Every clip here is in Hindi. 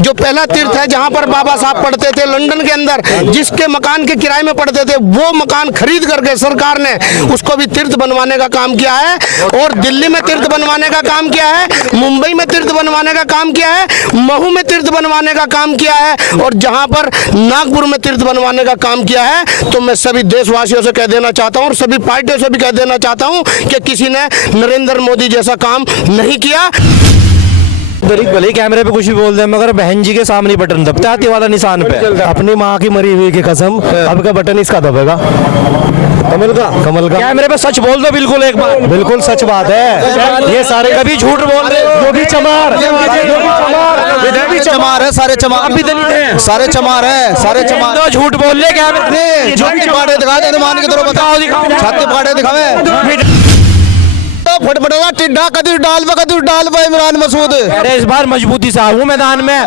जो पहला तीर्थ है जहां पर बाबा साहब पढ़ते थे लंदन के अंदर, जिसके मकान के किराए में पढ़ते थे, वो मकान खरीद करके सरकार ने उसको भी तीर्थ बनवाने का काम किया है। और दिल्ली में तीर्थ बनवाने का काम किया है, मुंबई में तीर्थ बनवाने का काम किया है, महू में तीर्थ बनवाने का काम किया है, और जहां पर नागपुर में तीर्थ बनवाने का काम किया है। तो मैं सभी देशवासियों से कह देना चाहता हूं और सभी पार्टियों से भी कह देना चाहता हूं कि किसी ने नरेंद्र मोदी जैसा काम नहीं किया। दलित भले कैमरे पे कुछ भी बोल दे, मगर बहन जी के सामने बटन दबता है वाला निशान पे। अपनी माँ की मरी हुई की कसम, अब का बटन इसका दबेगा। कमल का कैमरे पे सच बोल दो बिल्कुल एक बार। बिल्कुल सच बात है। ये सारे कभी झूठ बोल रहे योगी चमार भी चमार है, सारे चमार भी दलित हैं, सारे चमार है, सारे चमार तो झूठ बोल रहे कैमरे छाती पकाड़े दिखा दे मान के तो बताओ, छाती पकाड़े दिखावे फटफटा टिड्डा कदू डाल पे इमरान मसूद। अरे इस बार मजबूती से आऊँ मैदान में।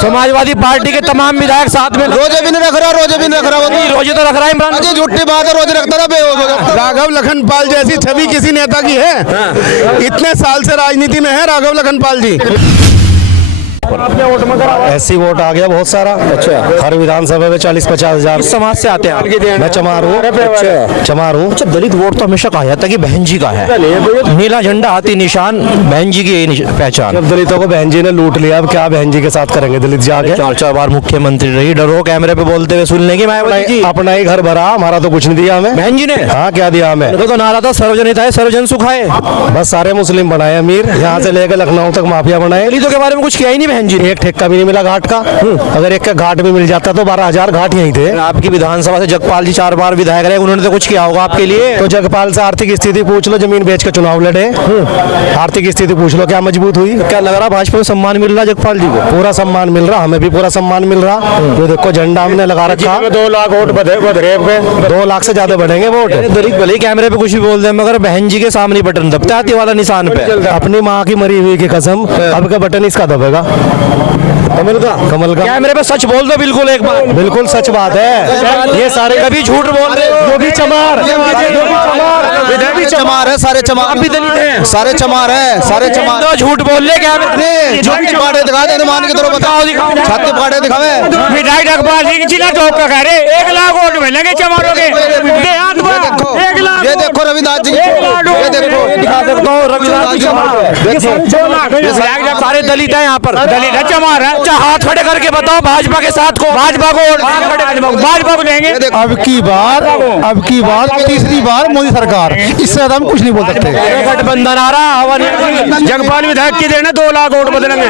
समाजवादी पार्टी के तमाम विधायक साथ में। रोजे भी नहीं रख रहा, रोजे भी नहीं रख रहा, रोजे तो रख रहा है इमरान। अजय झूठी बात है, रोजे रखता रहा बेहोश हो जाता। राघव लखनपाल जैसी छवि किसी नेता की है? इतने साल से राजनीति में है राघव लखनपाल जी। ऐसी वोट आ गया बहुत सारा। अच्छा, हर विधानसभा में 40-50 हजार। किस समाज से आते हैं? मैं चमार हूँ। अच्छा, चमार हूँ। अच्छा, दलित वोट तो हमेशा कहा जाता है कि बहन जी का है। नीला झंडा हाथी निशान बहन जी की पहचान। जब दलितों को बहन जी ने लूट लिया, अब क्या बहन जी के साथ करेंगे दलित जाके? 4 बार मुख्यमंत्री रही, डरो कैमरे पे बोलते हुए सुनने की। मैं अपना ही घर भरा, हमारा तो कुछ नहीं दिया हमें। बहन जी ने हाँ, क्या दिया हमें? तो नारा था सर्वजन हिताय सर्वजन सुखाय। बस सारे मुस्लिम बनाए अमीर, यहाँ से लेकर लखनऊ तक माफिया बनाए। दलितों के बारे में कुछ किया ही नहीं बहन जी ने। एक ठेका भी नहीं मिला घाट का। अगर एक का घाट भी मिल जाता तो 12,000 घाट यहीं थे। आपकी विधानसभा से जगपाल जी 4 बार विधायक रहे, उन्होंने तो कुछ किया होगा आपके लिए। तो जगपाल से आर्थिक स्थिति पूछ लो, जमीन बेच के चुनाव लड़े। आर्थिक स्थिति पूछ लो, क्या मजबूत हुई? क्या लग रहा भाजपा में सम्मान मिल रहा जगपाल जी को? पूरा सम्मान मिल रहा, हमें भी पूरा सम्मान मिल रहा। ये देखो झंडा हमने लगा रखा। 2 लाख वोट बढ़े 2 लाख से ज्यादा बढ़ेंगे वोट। दलित भले कैमरे पे कुछ भी बोल दे, मगर बहन जी के सामने बटन दबता है वाला निशान पे। अपनी माँ की मरी हुई की कसम, अब का बटन इसका दबेगा। कमल का कैमरे पे सच बोल दो बिल्कुल एक बार। बिल्कुल सच बात है। ये सारे कभी झूठ बोल रहे योगी चमार भी चमार है, सारे चमार भी दलित हैं, सारे चमार है, सारे चमार तो झूठ बोल रहे कैमरे छाती पकाड़े दिखा दे मान के तो बताओ, छाती पकाड़े दिखावे। विधायक जगपाल सिंह जी ना टोक कर रहे 1 लाख वोट मिलेंगे चमारों के। ये देखो रविदास जी, ये देखो दिखा सकता हूँ रविदास जी सारे दलित है यहाँ पर। दलित है चमार है। हाथ खड़े करके बताओ भाजपा के साथ को, भाजपा को भाजपा को लेंगे। अब की बार तीसरी बार मोदी सरकार, इससे ज्यादा हम कुछ नहीं बोल सकते। गठबंधन आ रहा हवा नहीं। जगपाल विधायक के देना 2 लाख वोट बदलेंगे।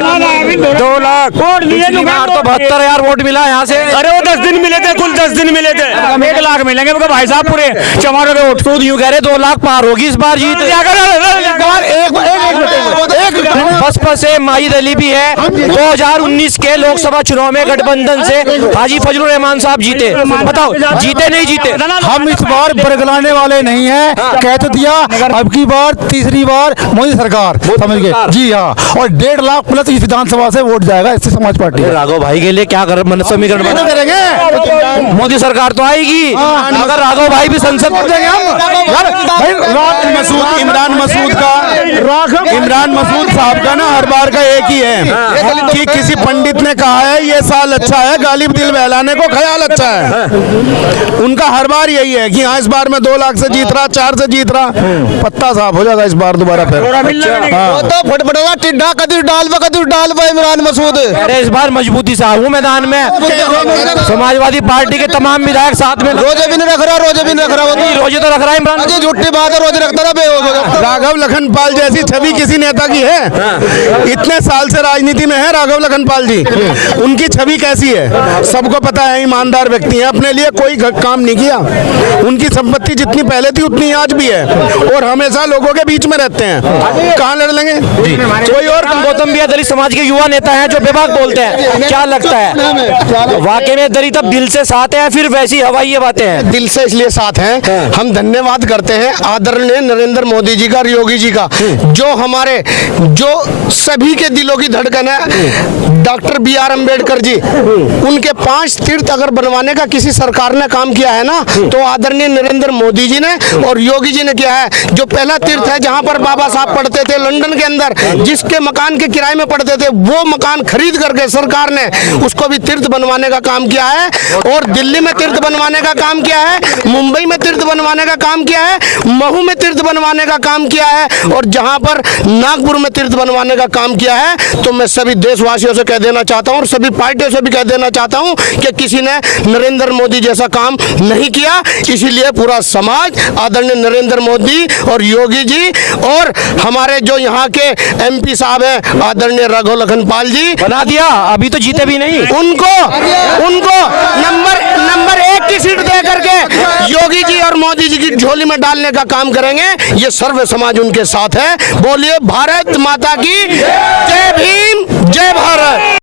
2 लाख वोट लिए तो 72,000 वोट मिला यहाँ से। अरे वो 10 दिन मिले थे, कुल 10 दिन मिले थे। 1 लाख मिलेंगे भाई साहब पूरे चमारों के वोट। तो यूं कह रहे 2 लाख पार होगी इस बार जीत। बसपा से माहिद अली भी है। 2019 के लोकसभा चुनाव में गठबंधन से हाजी फजलुर रहमान साहब जीते। बताओ जीते नहीं जीते? हम इस बार बरगलाने वाले नहीं हैं, कह तो दिया। अब की बार तीसरी बार मोदी सरकार, समझ गए जी। हाँ, और 1.5 लाख प्लस इस विधानसभा से वोट जाएगा इससे समाज पार्टी। राघव भाई के लिए क्या समीकरण करेंगे? मोदी सरकार तो आएगी, अगर राघव भाई भी संसद में देंगे इमरान मसूद साहब का ना हर बार का एक ही है कि किसी पंडित ने कहा है ये साल अच्छा है, गालिब दिल बहलाने को ख्याल अच्छा है। उनका हर बार यही है कि हाँ इस बार मैं 2 लाख से जीत रहा, 4 से जीत रहा, पत्ता साफ हो जाएगा इस बार दोबारा फिर। तो फटफटा टिड्डा कदू डाल पे इमरान मसूद। अरे इस बार मजबूती से आऊँ मैदान में। समाजवादी पार्टी के तमाम विधायक साथ में। रोजे भी नहीं रख रहा, रोजे भी नहीं रख रहा, रोजे तो रख रहा है इमरान। अजय झूठी बात है, रोजे रखता रहा बेहोश हो जाता। राघव लखनपाल जैसी छवि किसी नेता की है? इतने साल से राजनीति में है राघव लखनपाल जी। उनकी छवि कैसी है सबको पता है, ईमानदार व्यक्ति है, अपने लिए कोई काम नहीं किया। उनकी संपत्ति जितनी पहले थी उतनी आज भी है और हमेशा लोगों के बीच में रहते हैं। कहाँ लड़ लेंगे कोई और? गौतम भैया दलित समाज के युवा नेता हैं जो बेबाक बोलते हैं, क्या लगता है वाकई में दलित अब दिल से साथ है फिर वैसी हवाई बातें हैं? दिल से इसलिए साथ हैं, हम धन्यवाद करते हैं आदरणीय नरेंद्र मोदी जी का और योगी जी का जो हमारे जो सभी के दिलों की धड़कन है, डॉक्टर BR अम्बेडकर जी, उनके 5 तीर्थ अगर बनवाने का किसी सरकार ने काम किया है ना, तो आदरणीय नरेंद्र मोदी जी ने और योगी जी ने किया है। जो पहला तीर्थ है जहां पर बाबा साहब पढ़ते थे लंदन के अंदर, जिसके मकान के किराए में पढ़ते थे, वो मकान खरीद करके सरकार ने उसको भी तीर्थ बनवाने का काम किया है। और दिल्ली में तीर्थ बनवाने का काम किया है, मुंबई में तीर्थ बनवाने का काम किया है, महू में तीर्थ बनवाने का काम किया है, और जहां पर नागपुर में तीर्थ बनवाने का काम किया है। तो मैं सभी देशवासियों से कह देना चाहता हूं और सभी पार्टियों से भी कह देना चाहता हूं कि किसी ने नरेंद्र मोदी जैसा काम नहीं किया। इसीलिए पूरा समाज आदरणीय नरेंद्र मोदी और योगी जी और हमारे जो यहाँ के MP साहब हैं आदरणीय राघव लखनपाल जी, बना दिया, अभी तो जीते भी नहीं, उनको नंबर 1 की सीट दे करके योगी जी और मोदी जी की झोली में डालने का काम करेंगे। ये सर्व समाज उनके साथ है। बोलिए भारत माता की जय भीम, जय भारत।